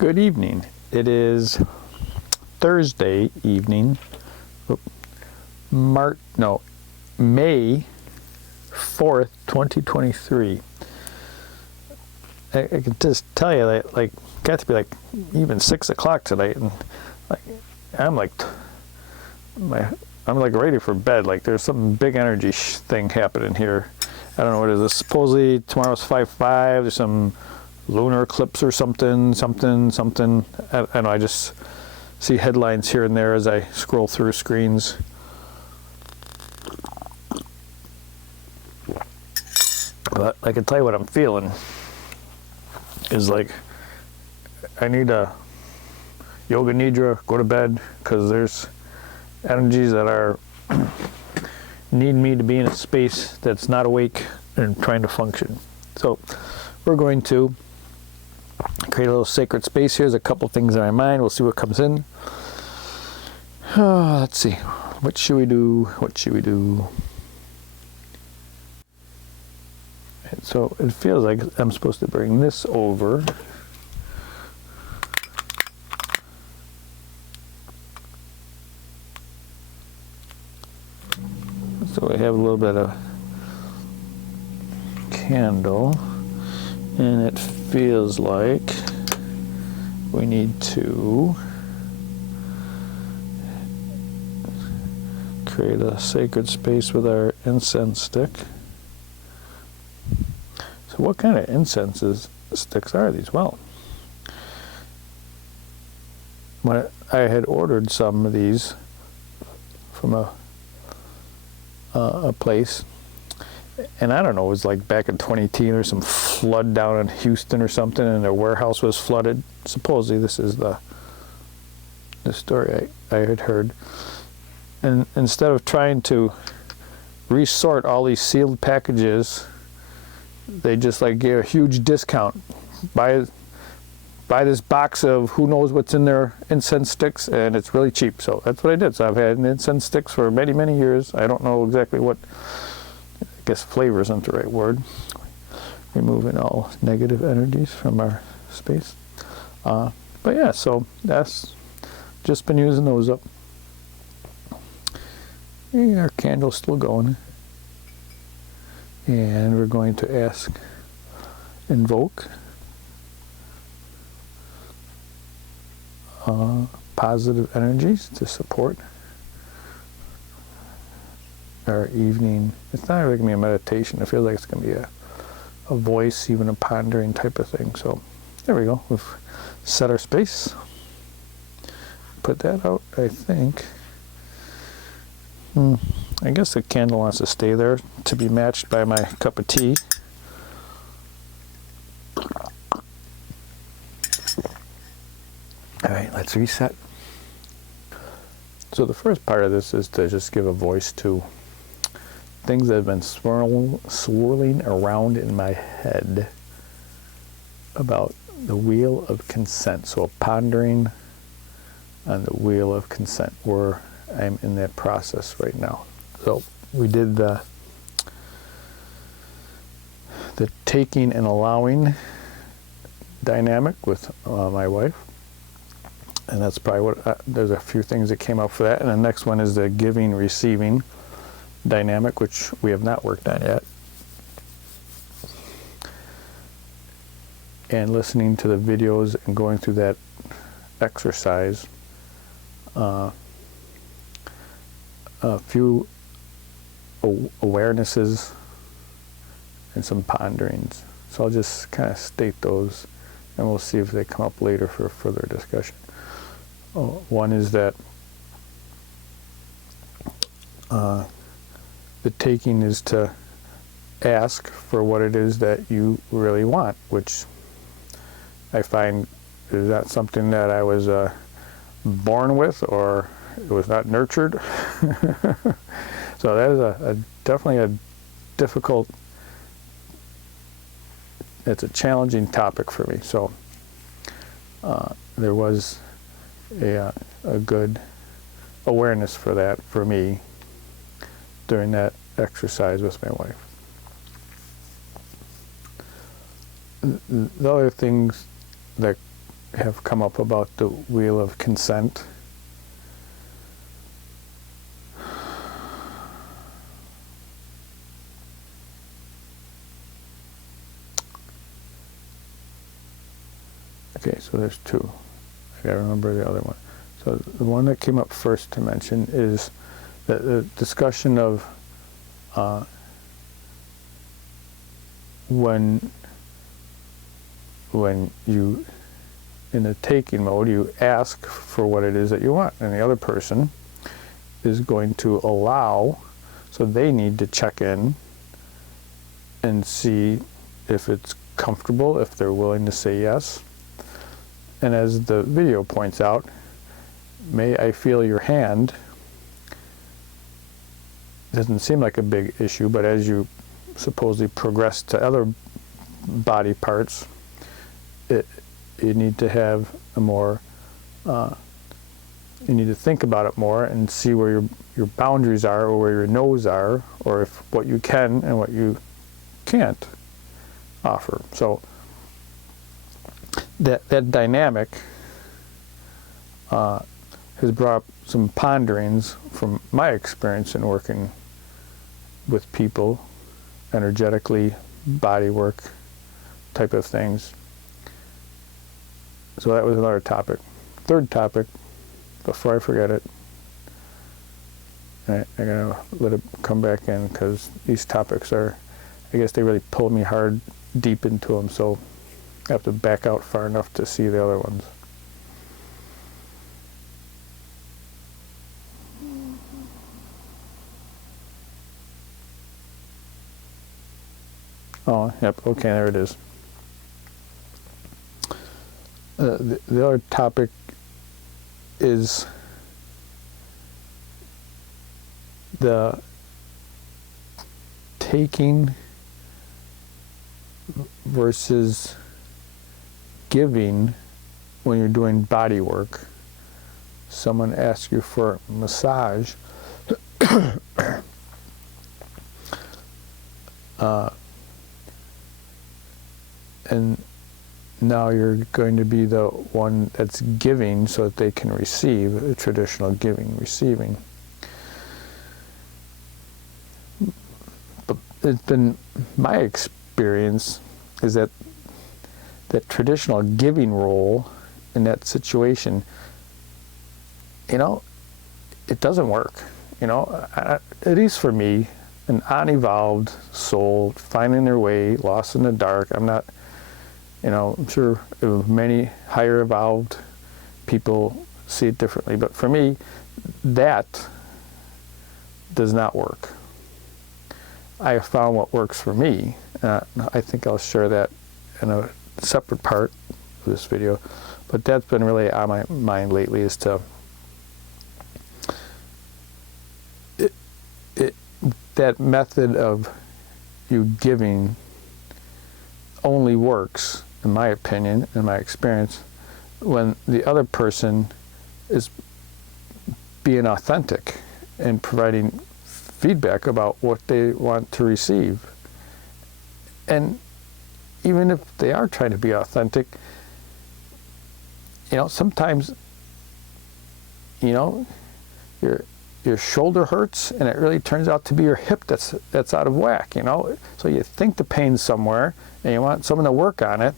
Good evening. It is Thursday evening, May 4th, 2023. I can just tell you that, like, got to be like even 6 o'clock tonight, and like I'm like ready for bed. Like there's some big energy thing happening here. I don't know what it is. Supposedly tomorrow's 5/5. There's some lunar eclipse or something. I know, I just see headlines here and there as I scroll through screens. But I can tell you what I'm feeling is like I need a yoga nidra, go to bed, because there's energies that are need me to be in a space that's not awake and trying to function. So we're going to create a little sacred space here. There's a couple things in my mind. We'll see what comes in. Let's see. What should we do? And so it feels like I'm supposed to bring this over. So I have a little bit of candle, and it feels like we need to create a sacred space with our incense stick. So what kind of incense sticks are these? Well, when I had ordered some of these from a place, and I don't know, it was like back in 2010 or some flood down in Houston or something, and their warehouse was flooded. Supposedly this is the story I had heard. And instead of trying to resort all these sealed packages, they just like gave a huge discount. Buy this box of who knows what's in their incense sticks, and it's really cheap. So that's what I did. So I've had incense sticks for many, many years. I don't know exactly what, I guess flavor isn't the right word. Removing all negative energies from our space. But yeah, so that's just been using those up. And our candle's still going. And we're going to invoke positive energies to support our evening. It's not really going to be a meditation. It feels like it's going to be a voice, even a pondering type of thing. So there we go. We've set our space. Put that out, I think. I guess the candle wants to stay there to be matched by my cup of tea. All right, let's reset. So the first part of this is to just give a voice to things that have been swirling around in my head about the wheel of consent. So pondering on the wheel of consent, where I'm in that process right now. So we did the taking and allowing dynamic with my wife. And that's probably what, there's a few things that came up for that. And the next one is the giving, receiving dynamic, which we have not worked on yet. And listening to the videos and going through that exercise, a few awarenesses and some ponderings. So I'll just kind of state those, and we'll see if they come up later for further discussion. One is that the taking is to ask for what it is that you really want, which I find is not something that I was born with, or it was not nurtured. So that is definitely a difficult, it's a challenging topic for me. So there was a good awareness for that for me during that exercise with my wife. The other things that have come up about the wheel of consent. Okay, so there's two. I gotta remember the other one. So the one that came up first to mention is the discussion of when you, in the taking mode, you ask for what it is that you want, and the other person is going to allow, so they need to check in and see if it's comfortable, if they're willing to say yes. And as the video points out, may I feel your hand? Doesn't seem like a big issue, but as you supposedly progress to other body parts, you need to have a more, you need to think about it more and see where your boundaries are, or where your no's are, or if what you can and what you can't offer. So that dynamic has brought up some ponderings from my experience in working with people, energetically, body work type of things. So that was another topic. Third topic, before I forget it, I'm gonna let it come back in, because these topics are, I guess they really pull me hard deep into them, so I have to back out far enough to see the other ones. Oh, yep, okay, there it is. The other topic is the taking versus giving when you're doing body work. Someone asks you for a massage, and now you're going to be the one that's giving so that they can receive, a traditional giving, receiving. But it's been my experience is that that traditional giving role in that situation, you know, it doesn't work. You know, at least for me, an unevolved soul finding their way, lost in the dark. I'm not, you know, I'm sure many higher evolved people see it differently, but for me, that does not work. I have found what works for me. I think I'll share that in a separate part of this video, but that's been really on my mind lately, is to that method of you giving only works, in my opinion, in my experience, when the other person is being authentic and providing feedback about what they want to receive. And even if they are trying to be authentic, you know, sometimes, you know, your shoulder hurts and it really turns out to be your hip that's out of whack, you know. So you think the pain's somewhere and you want someone to work on it,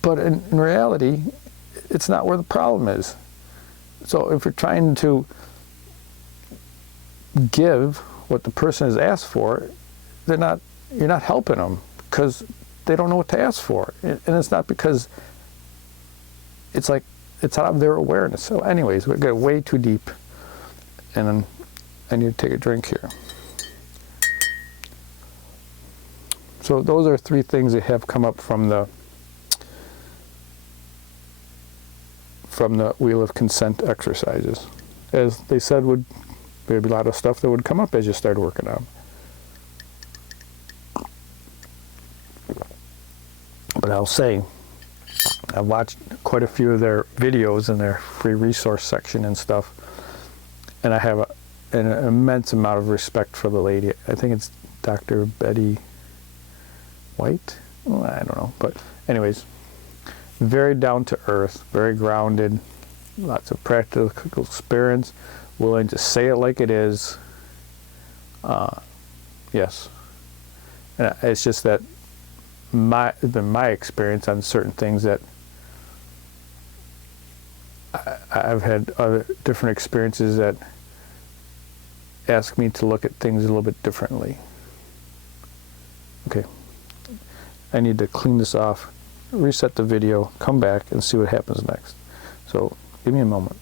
but in reality, it's not where the problem is. So if you're trying to give what the person has asked for, you're not helping them, because they don't know what to ask for. And it's not because it's like it's out of their awareness. So anyways, we got way too deep, and I need to take a drink here. So those are three things that have come up from the Wheel of Consent exercises. As they said, there'd be a lot of stuff that would come up as you started working on them. But I'll say, I've watched quite a few of their videos in their free resource section and stuff, and I have an immense amount of respect for the lady. I think it's Dr. Betty White? Well, I don't know, but anyways, very down to earth, very grounded, lots of practical experience, willing to say it like it is. Yes. And it's just that it's been my experience on certain things that I've had other different experiences that ask me to look at things a little bit differently. Okay. I need to clean this off, reset the video, come back, and see what happens next. So give me a moment.